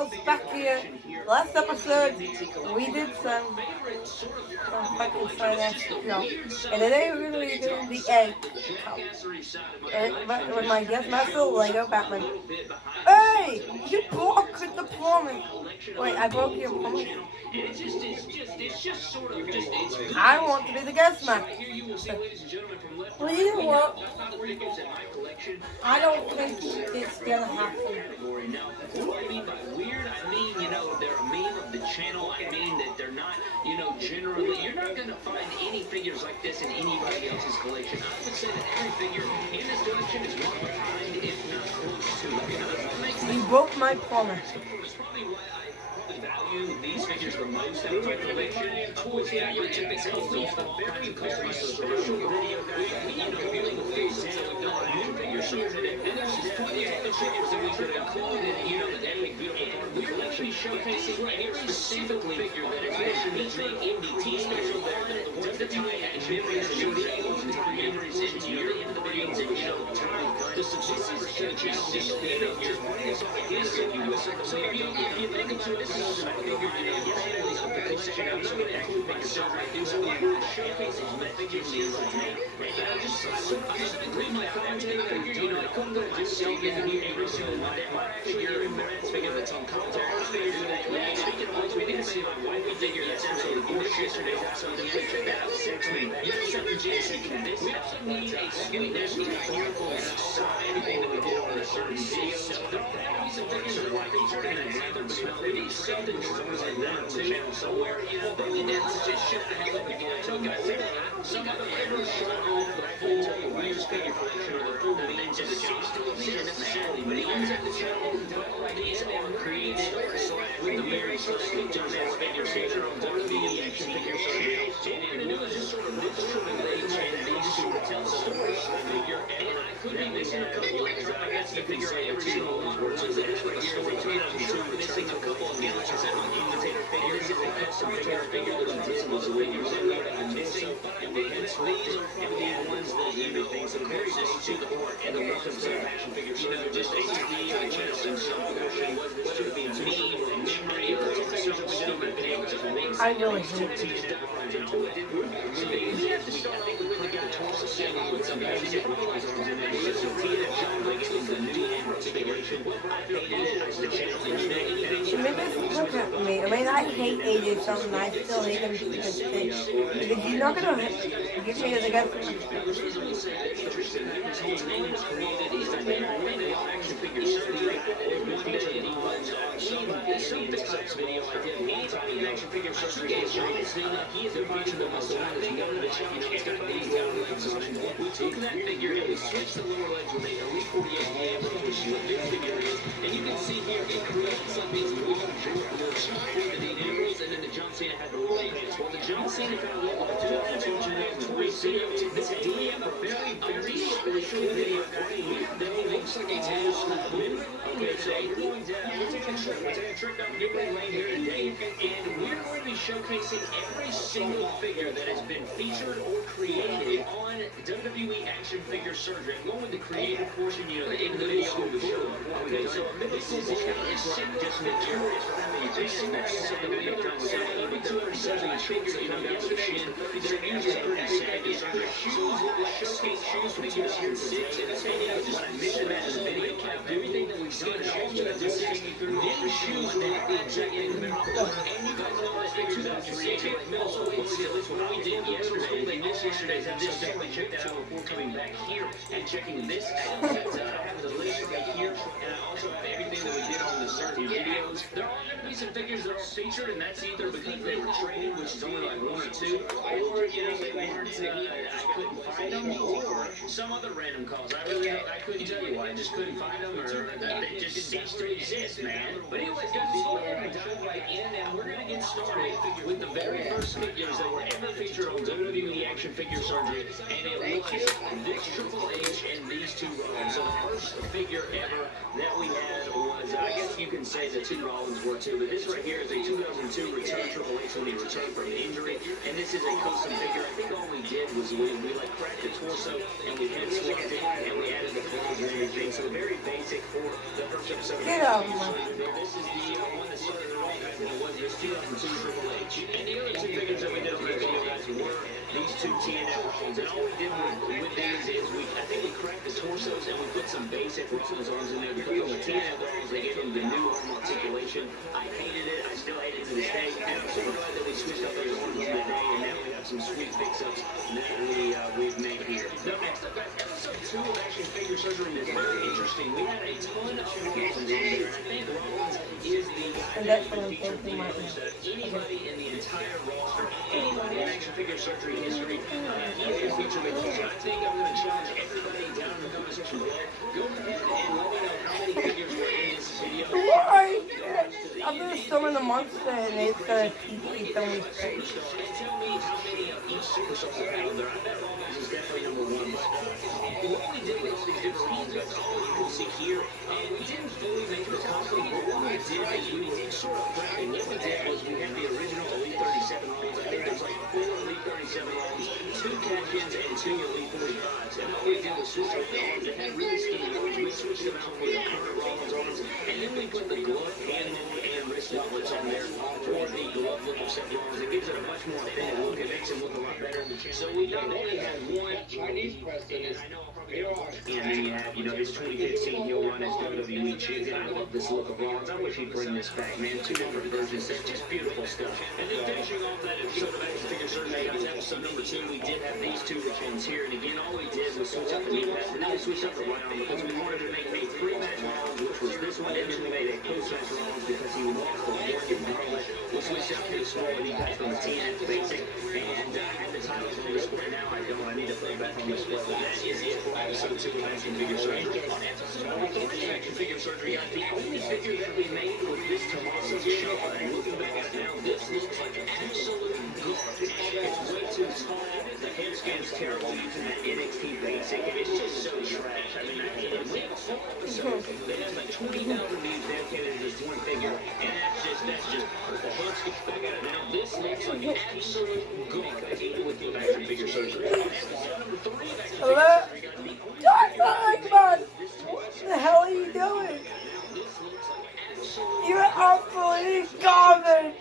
Miles back here. Last episode, we did some fucking finance, and today we're going to be doing the egg cup. With my guest master, Lego Batman. Hey! You broke the promise! Wait, I broke your promise? I want to be the guest master. Well, you know what? I don't think it's gonna happen. What I mean by weird, I mean, they're a meme of the channel. I mean that they're not, generally, you're not gonna find any figures like this in anybody else's collection. I would say that every figure in this collection is one of a kind, if not close to it. You broke my promise. It's probably why I value these figures the most out of my collection. Towards the average, because we have a very, very special video guide, really we've done new figures. And there's just plenty of other figures that we could have included, that epic, beautiful part of the collection. We're showcasing every single figure that is featured in the T-special there. The time and memories and memories into your end of the video and show time. This is just this figure. So if you think about this, is a figure that your families of the collection are going to include my son right now. So I'm going to showcase these figures here today. And I just read my commentary figure, I couldn't go just still get here every single one. That figure and Matt's figure that's on commentary. Speaking of which, we didn't see my wifey figure that's episode 4 yesterday. So you can check that out. 6 weeks. You have something JC. This actually need a sweetness to beautiful anything that we did on a certain video. There are some figures that are featured in it. Maybe something like that on the channel somewhere. Maybe that's just shit to have it before I took it. Some of the figures show off the full weird figure collection or the full means of the channel. These are necessarily means of the channel. These are created with the very first figures as figures featured on WWE action figures. So what we're going to do is just sort of relate these two to tell the story of the figure. And I could be missing a couple of extra. I guess the figure every single one was a story to them. So we're missing a couple of like I said, on the Undertaker figure. This is a custom figure that was most of the figures that I'm missing. And these are probably the ones that everything so very close to the heart and the rest of the action figures. Just HD, I just some portion, whether it be a meme or a memory or I really hate it. So you have to start off with like a torso segment with some guys that arms in there. So Tina John Wick is the new configuration. I feel the channel Look at me. I mean, I hate AJ something. I still hate him to this day. Because he's not gonna get me as a guy. Video I did anytime in action figure surgery is he is a feature that was I think under the challenge it's got these down legs. We took that figure and we switched the lower legs with a Elite 48 game which is what this figure is. And you can see here it creates some of these and then the John Cena had the roll pants. Well, the John Cena kind of went with the 2023 video to this day. A very, very special video that looks like it's had a win. Okay, so we're going down. We're taking a trip down memory lane here today, and we're going to be showcasing every single figure that has been featured or created on WWE Action Figure Surgery. I'm going with the creative portion, the end of the video. Okay, so this is every single figure is from the original something that you've done with 270 figures that come down to the shin. They're usually pretty saggy. So their shoes, we'll showcase shoes from 2006 in this video. Just mention that in the video. Everything that we've seen, all of that just taking you through. Then the shoes will be exactly in the middle. And you guys know that in 2003, also at least what we did yesterday, they missed yesterday's episode. Definitely check that out before coming back here and checking this out. I have the list right here, and I also have everything that we did on the certain videos. There are going to be some figures that are featured, and that's either because they were traded, which is only like 1 or 2, or they weren't, I couldn't find them, or some other random cause. I couldn't tell you why. I just couldn't find them, or they just ceased to exist, man. But anyways, guys, let's go ahead and dive right in, and we're going to get started with the very first figures that were ever featured on WWE Action Figure Surgery, and it was this Triple H and these two Romans. So the first figure ever that we had was, I guess, you can say the two Rollins were too, but this right here is a 2002 return Triple H when he returned from injury, and this is a custom figure. I think all we did was we like cracked the torso and we hand swapped it and we added the clothes and everything. So very basic for the first episode. Get out. This is the one that started it all, guys, and it was this 2002 Triple H. And the other two figures that we did on that video, guys, were these two TNF Rollins. And all we did with these is I think we cracked the torsos and we put some basic Rollins arms in there. Because on the TNF Rollins, they gave them the new arm articulation. I hated it. I still hate it to this day. And I'm super glad that we switched up those arms on that day, and now we have some sweet fix-ups that we've made here. Now, next up, guys, episode 2 of Action Figure Surgery is very interesting. We had a ton of Rollins on there, and I think Rollins is the guy that anybody in the entire roster, anybody in Action Figure Surgery history, can feature with you. I think I'm going to challenge everybody down in the comment section below. Go ahead and let me know how many figures were in this video. Why? I'm going to summon the monster and it's a TT somebody's face. And tell me how many of each super soldier battle there. I bet Rollins is definitely number 1. But what we did with all these different Rollins, guys, all you can see here, and we didn't fully make the copy, but what we did is we were sort of prepping. What we did was we had the original Elite 37 Rollins. I think there's like 4 Elite 37 Rollins, 2 catch-ins, and 2 Elite 45s. And all we did was switch up the arms. They had really skinny arms. We switched them out for the current Rollins arms, and then we put the glove handle and wrist gauntlets on there for the glove look of Seth Rollins. It gives it a much more authentic look. It makes him look a lot better. So we not only had one Chinese president, and I know I'll probably get lost. And then you have, his 2015 heel run as WWE champion. I love this look of Rollins. I wish he'd bring this back, man. 2 different versions. It's just beautiful stuff. And then finishing off that episode of Action Figure Surgery, guys, episode number 2, we did have these 2 Rollins here. And again, all we did was switch up the knee pads, and then we switched up the right arm because we wanted to make a pre-match Rollins, which was this one, and then we made a post-match Rollins because he lost the Morgan Garland. We switched up to the small knee pads from the TNF Basic, and I had the titles on display. Now I don't. I need to put it back on display. But that is it for episode 2 of Action Figure Surgery. On episode number 3 of Action Figure Surgery, guys, the only figure that we made was this Tommaso Ciampa. And looking back at it now, this looks like absolute garbage. It's way too tall. The head scan's terrible using that NXT Basic, and it's just so trash. I mean, I hate it. We have a full episode that has like 20,000 views dedicated to this one figure, and that's just let's get back at it now. This looks like absolute garbage, even with the Action Figure Surgery. On episode number 3 of Action Figure Surgery, guys, the What the hell are you doing? You're absolutely garbage.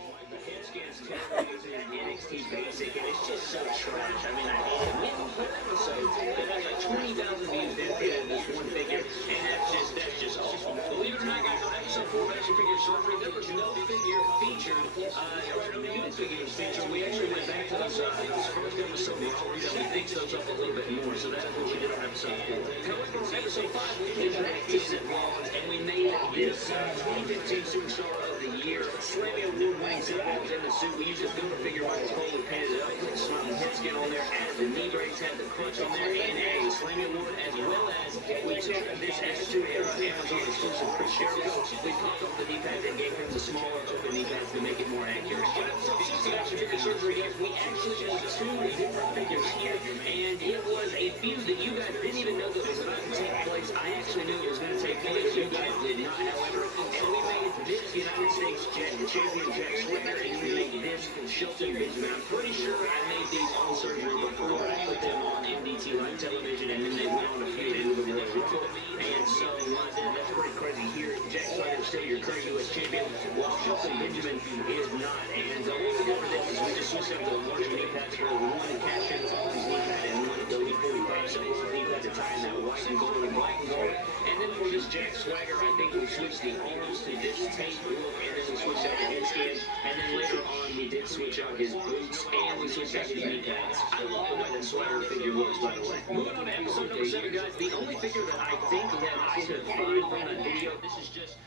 NXT Basic, and it's just so trash. I mean, I hate it. We have a whole episode that has like 20,000 views dedicated to this one figure, and that's just awful. Believe it or not, guys, on episode 4 of Action Figure Surgery, there was no figure featured, or no unit figures featured. We actually went back to those first episode Rollins, and we fixed those up a little bit more, so that's what we did on episode 4. However, on episode 5, we came back to Seth Rollins, and we made this 2015 Superstar of the Year. Slammy award-winning Seth Rollins in the suit. We used his Builder figure right as we painted it up, put the smiling head skin on there, added the knee brace, had the crunch on there, and added the Slammy award, as well as we took this Attitude Era Amazon exclusive Chris Jericho. We popped off the knee pads and gave him the smaller open knee pads to make it more accurate. On episode 6 of Action Figure Surgery, guys, we actually had 2 different figures here, and it was a feud that you guys didn't even know that was about to take place. I actually knew it was going to take place. You guys did not, however. And we made this United States champion Jack Swagger, and we made this Shelton Benjamin. I'm pretty sure I made these on surgery before I put them on MDT Live Television, and then they went on a feud in with the Royal. And so that's pretty crazy here. Jack Swagger is still your current U.S. champion, while Shelton Benjamin is not. And what we did for this is we just switched up the larger knee pads for one caption on his knee pad and one Elite 45 support knee pad to tie in that white and gold and black and gold. And then for this Jack Swagger, I think we switched the arms to this tape look, and then we switched out the head skin, and then later on we did switch out his boots, and we switched out his knee pads. I love the way that Swagger figure looks, by the way. Moving on to episode number 7, guys, the only figure that I think that I could find on a video, this is just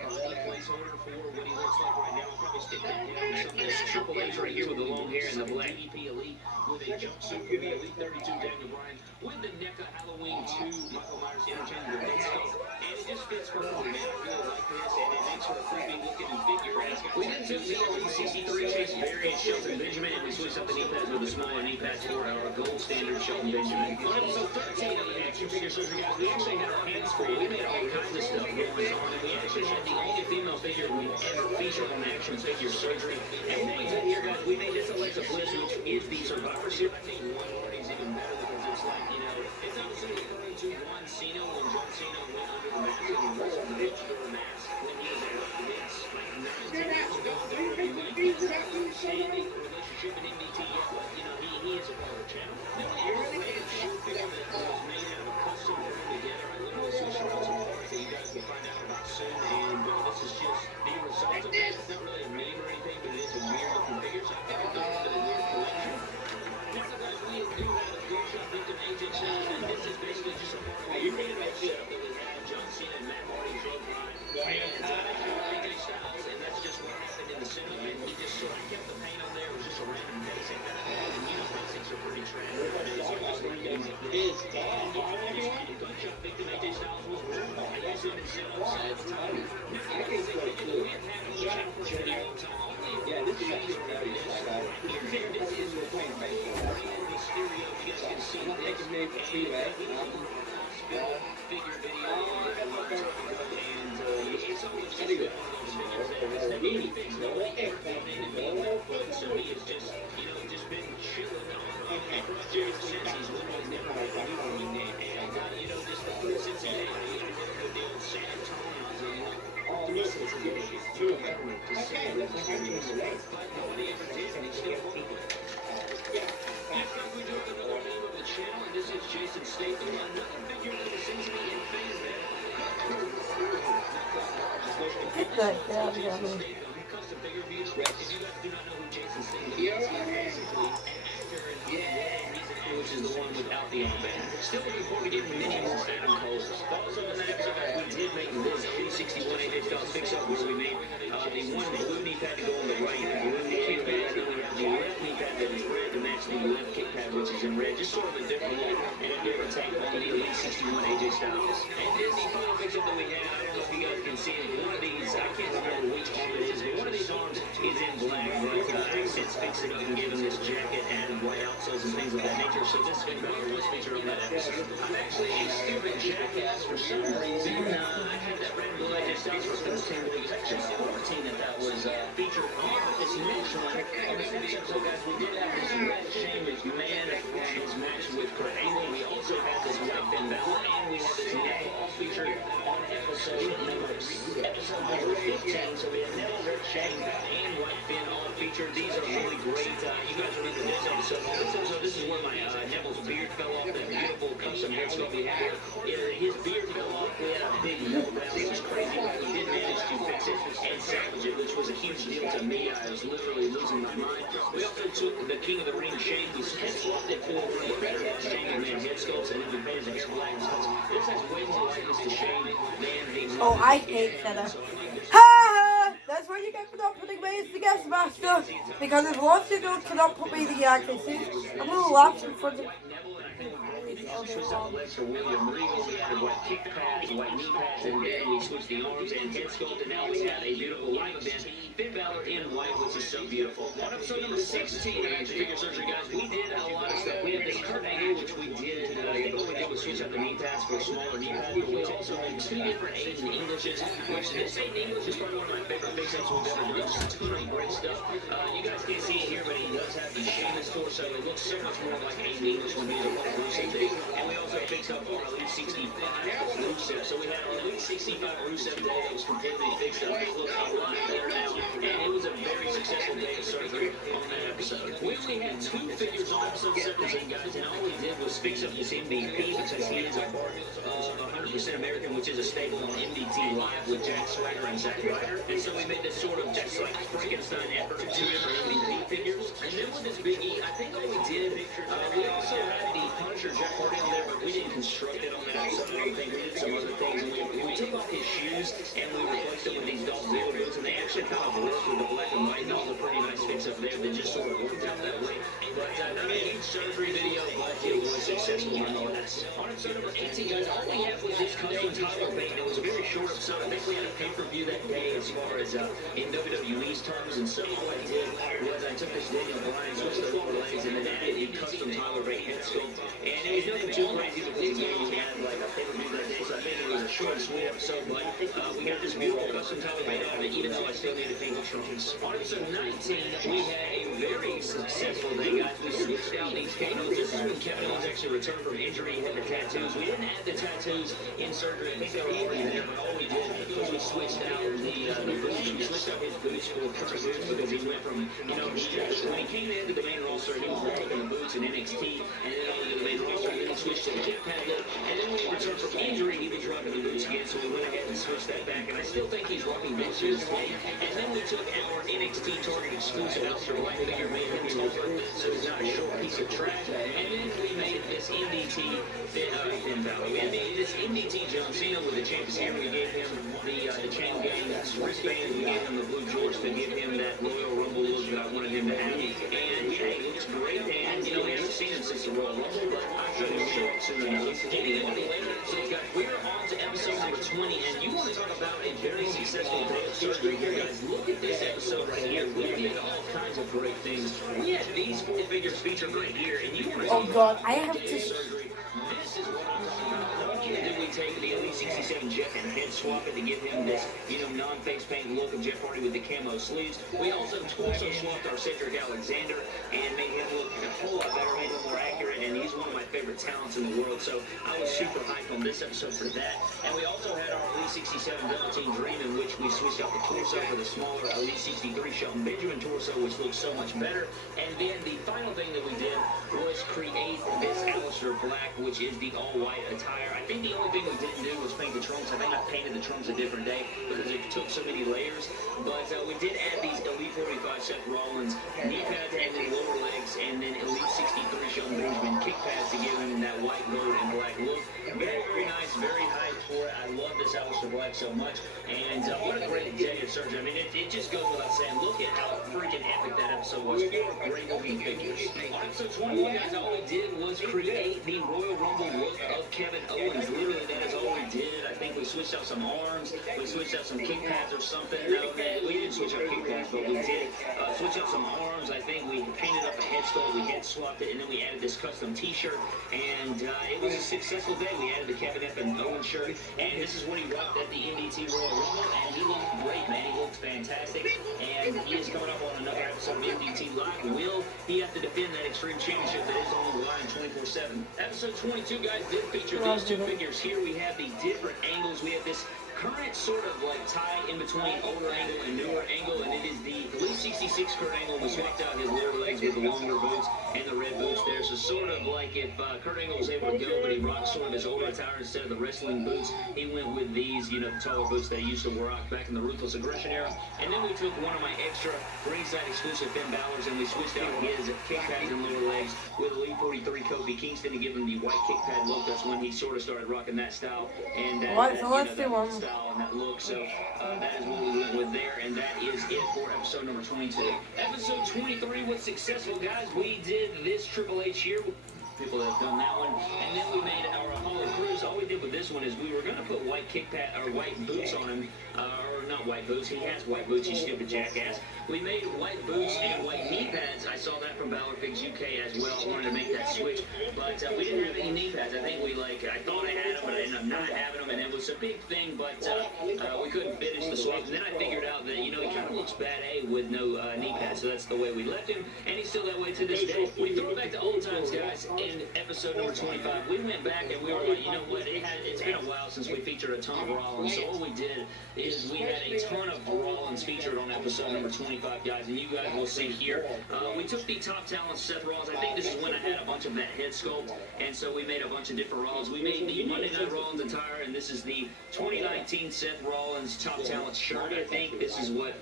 a body placeholder for what he looks like right now. I'll probably stick that down or something. This is Triple H right here with the long hair and the black EP Elite, with a jumpsuit with the Elite 32 Daniel Bryan, with the NECA Halloween 2 Michael Myers interchangeable head sculpt, and it just fits perfectly, man. I really like this, and it makes for a creepy looking figure, as We did two Elite 63 Chase variant Shelton Benjamin, and we switched up the knee pads with a smaller knee pads for our gold standard Shelton Benjamin. On episode 13 of the Action Figure Surgery, guys, we actually had our hands free. We made all kinds of stuff going on, and we actually had the only female figure we've ever featured on Action Figure Surgery. And what we did here, guys, we made this Alexa Bliss, which is the Survivor Series. I think one word is even better because it's like, you know, it's obviously referring to John Cena when John Cena went under the mask and he was under the mask when he was out of this. Like, 19 years ago, outstanding relationship in MDT, but, you know, he is a part of the channel. Now, here's a red shoe figure that was made out of a custom put together. I literally switched around some parts that you guys can find out about soon, and this is just the result of that. It's not really a meme or anything, but it is a weird looking figure, so I think it's a weird collection. Now, guys, we do have a good shot victim AJ Styles, and this is basically just a part of a real setup that we have John Cena and Matt Hardy drove by, and AJ Styles, and that's just what happened in the cinema, and we just sort of kept the paint on there. It was just a random basic, and you know, basics are pretty trash. Gunshot victim AJ Styles was born. I used him in cinemas all the time. Now, we have had him on the channel for a long time. Yeah, this is this is Mysterio. You guys can see this figure video, and it's always just one of those figures that he fixed the whole thing, but so he has just, you know, just been chilling on Jerry since he's literally never had a name, and you know, just since he had the old San Antonio, all this is two of them to say this is but nobody ever did, and he still won't. Next up, we do another meme of the channel, and this is Jason Statham, another figure that seems to be in favor. Custom figure reviews. If you guys do not know who Jason Statham is, he's basically an actor in which is the one without the armband. Still looking forward to getting minions and Adam Cole. Also in that episode, guys, we did make this 61 AJ Styles fix-up where we made the one blue knee pad to go on the right, the blue knee kick pad, and then we have the left knee pad that is red to match the left kick pad, which is in red. Just sort of a different look, and a different take on the Elite 61 AJ Styles. And then the final fix-up that we had, I don't know if you guys can see it, one of these, I can't remember which arm it is, but one of these arms is in black, but Accent's fixed it up and given this jacket and white outsoles and things of that nature. So this figure was featured on that episode. I'm actually a stupid jackass for some reason. I had that red and blue AJ Styles for 13, but it was actually 14 that was featured on this next one. On this next episode, guys, we did have this red Shane McMahon from his match with Kurt Angle. We also had this white Finn Balor, and we had this Neville all featured on episode number 15. So we had Neville, Red Shane, and white Finn all featured. These are really great. You guys remember this episode? This is where my Neville's beard fell off. That beautiful custom hair sculpt we had. His beard fell off. We had a big meltdown. It was crazy, but we did manage to fix it and salvage it, which was a huge deal to me. I was literally losing my mind. We also took the King of the Ring Shane. We swapped it for one of the better Shane McMahon head sculpts, and then we made it black sculpts. This has way more likeness to Shane than Oh, I hate Sega. Ha! That's what you get for not putting me as the guest master. Because if lots of you cannot put me in the acting scene, I'm gonna laugh in front of for William Regal. We added white kick pads, white knee pads, and then we switched the arms and head sculpt, and now we have a beautiful light band. Finn Balor in white, which is so beautiful. On episode number 16 of Action Figure Surgery, guys, we did a lot of stuff. We had this Kurt Angle, which we did. All we did was switch out the knee pads for a smaller knee pad, but we also had two different Aiden Englishes, which this Aiden English is probably one of my favorite fix-ups we've ever done. Just a ton of great stuff. You guys can't see it here, but he does have the Sheamus torso. It looks so much more like Aiden English when he was a part of Rusev Day. And we also fixed up our Elite 65 Rusev. So we had an Elite 65 Rusev Day that was completely fixed up. It looks a lot better now. And it was a very successful day of surgery on that episode. We only had two figures on episode 17, guys, and all we did was fix up this MVP because he is a part of 100% American, which is a stable on MDT Live with Jack Swagger and Zack Ryder. And so we made this sort of just like Frankenstein effort to two different MVP figures. And then with this Big E, I think all we did, we also had the Punisher Jeff Hardy on there, but we didn't construct it on that episode. I don't think we did some other things. And we took off his shoes and we replaced custom with these Dolph Ziggler boots, and they actually kind of work with the black and white, and all the pretty nice fix up there that just sort of worked out that way. But not a huge surgery video, but it was successful nonetheless. On episode number 18, guys, all we had was this custom Tyler Bate. It was a very short episode. I think we had a pay-per-view that day as far as in WWE's terms, and so all I did was I took this Daniel Bryan, switched the lower legs, and then added the custom Tyler Bate head sculpt. And it was nothing too crazy because we had like a pay-per-view that day, so I think it was a short and sweet episode, but we got this beautiful custom Tyler Bate out of it, even though I still needed paint changes. On episode 19, we had a very successful day, guys. We switched out these Kanos. This is when Kevin Owens actually returned from injury. He had the tattoos. We didn't add the tattoos in surgery. I think they were already there, but all we did was we switched out the boots. We switched out his boots for current boots because he went from, when he came into the main roster, he was rocking the boots in NXT, and then only to the main roster, and then he switched to the kick pad look, and then when he returned from injury, he was rocking the boots again, so we went ahead and switched that back, and I still think he's rocking boots to this day. And then we took our NXT Target exclusive Aleister Black figure, made him taller, so he's not a short piece of trash, and then we made this MDT Finn Balor. We made this MDT John Cena with the champion's here. We gave him the chain gang wristband. We gave him the Blue George to give him that Royal Rumble look that I wanted him to have. And yeah, he looks great. And we haven't seen him since the Royal Rumble, but I should have shown up soon enough. Anyway, so guys, we're on to episode number 20, and you want to talk about a very successful day of surgery here, guys. Look at this episode right here. We did all kinds of great things. We had these four figures featured right here, and you want to talk God, I have to. surgery. This is what I'm talking about. Not only did we take the Elite 67 Jeff and head swap it to give him this, non-face paint look of Jeff Hardy with the camo sleeves. We also torso swapped our Cedric Alexander and made him look a whole lot better, made him more accurate, and he's one of my favorite talents in the world. So I was super hyped on this episode for that. And we also had our Elite 67 Double Team Dream, in which we switched out the torso for the smaller Elite 63 Shelton Benjamin torso, which looks so much better. And then the final thing that we did was create this Aleister Black, which is the all-white attire. I think the only thing we didn't do was paint the trunks. I think I painted the trunks a different day because it took so many layers. But we did add these Elite 45 Seth Rollins knee pads and then lower legs, and then Elite 63 Shelton Benjamin kick pads to give him that white, gold, and black look. Very, very nice, very hyped for it. I love this Aleister Black so much. And what a great day of surgery. I mean, it just goes without saying. Look at how freaking epic that episode was. Four great looking figures. On episode 21, guys, all we did was create the Royal Rumble look of Kevin Owens. Literally, that is all we did. I think we switched out some arms. We switched out some kick pads or something. No, we didn't switch out kick pads, but we did switch out some arms. I think we painted up a head sculpt. We head swapped it, and then we added this custom T-shirt. And it was a successful day. We added the Kevin F. and Owens shirt, and this is what he rocked at the MDT Royal Rumble, and he looked great, man. He looked fantastic, and he is coming up on another episode of MDT Live. Will he have to defend that Extreme Championship that is on the line 24/7? Episode 22, guys, did feature these two figures. Here we have the different angles. We have this current sort of like tie in between older angle and newer angle, and it is the Elite 66 Kurt Angle. We swapped out his lower legs with the longer boots and the red boots there. So sort of like if Kurt Angle was able to go, but he rocked sort of his older attire instead of the wrestling boots, he went with these, the taller boots that he used to rock back in the Ruthless Aggression era. And then we took one of my extra ringside exclusive Finn Balor's, and we switched out his kick pads and lower legs with Elite 43 Kofi Kingston to give him the white kick pad look. That's when he sort of started rocking that style. And So let's do one. And that look, so that is what we went with there, and that is it for episode number 22. Episode 23 was successful, guys. We did this Triple H here. People that have done that one, and then we made our Apollo Crews. All we did with this one is we were going to put white kick pad or white boots on him, or not white boots. He has white boots. You stupid jackass. We made white boots and white knee pads. I saw that from Balor Figs UK as well. I wanted to make that switch, but we didn't have any knee pads. I think I thought I had them, but I ended up not having them, and it was a big thing. But we couldn't finish the swap. And then I figured out that he kind of looks bad with no knee pads, so that's the way we left him, and he's still that way to this day. We throw it back to old times, guys. In episode number 25, we went back and we were like, you know what, it's been a while since we featured a ton of Rollins, so what we did is we had a ton of Rollins featured on episode number 25, guys, and you guys will see here. We took the top talent Seth Rollins. I think this is when I had a bunch of that head sculpt, and so we made a bunch of different Rollins. We made the Monday Night Rollins attire, and this is the 2019 Seth Rollins top talent shirt. I think this is what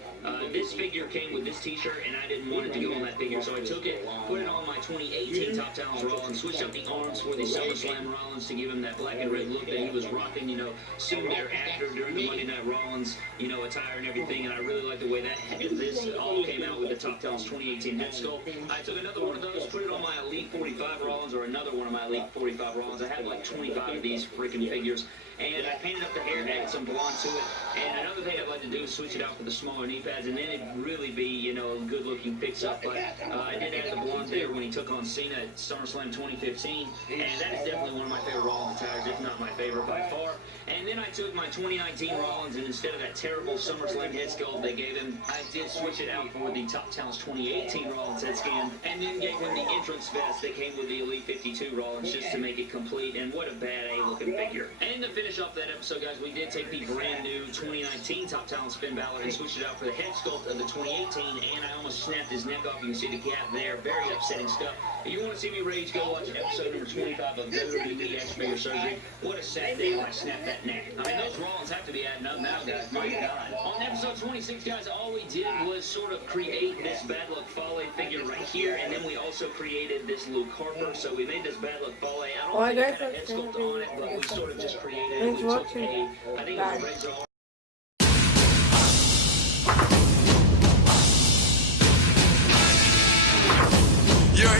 This figure came with this t-shirt, and I didn't want it to go on that figure, so I took it, put it on my 2018 Top Talents Rollins, switched up the arms for the SummerSlam Rollins to give him that black and red look that he was rocking, you know, soon thereafter during the Monday Night Rollins, you know, attire and everything, and I really like the way that this all came out with the Top Talents 2018 head sculpt. I took another one of those, put it on my Elite 45 Rollins, or another one of my Elite 45 Rollins. I had like 25 of these freaking figures. And I painted up the hair, added some blonde to it. And another thing I'd like to do is switch it out for the smaller knee pads, and then it'd really be, you know, a good-looking fix-up. But I did add the blonde there when he took on Cena at SummerSlam 2015, and that is definitely one of my favorite Rollins attires, if not my favorite by far. And then I took my 2019 Rollins, and instead of that terrible SummerSlam head sculpt they gave him, I did switch it out for the Top Talents 2018 Rollins head scan, and then gave him the entrance vest that came with the Elite 52 Rollins just to make it complete. And what a bad A-looking figure. And to finish off that episode, guys, we did take the brand new 2019 Top Talents Finn Balor and switched it out for the head sculpt of the 2018, and I almost snapped his neck off. You can see the gap there. Very upsetting stuff. If you want to see me rage, go watch episode number 25 of WWE X Figure Surgery. What a sad day when I snapped that neck. I mean, those Rollins have to be adding up now, guys. My God. On episode 26, guys, all we did was sort of create this Bad Luck Fale figure right here, and then we also created this Luke Harper. So we made this Bad Luck Fale. I don't think it had a head sculpt on it, but we sort of just created it. We took I think it was a razor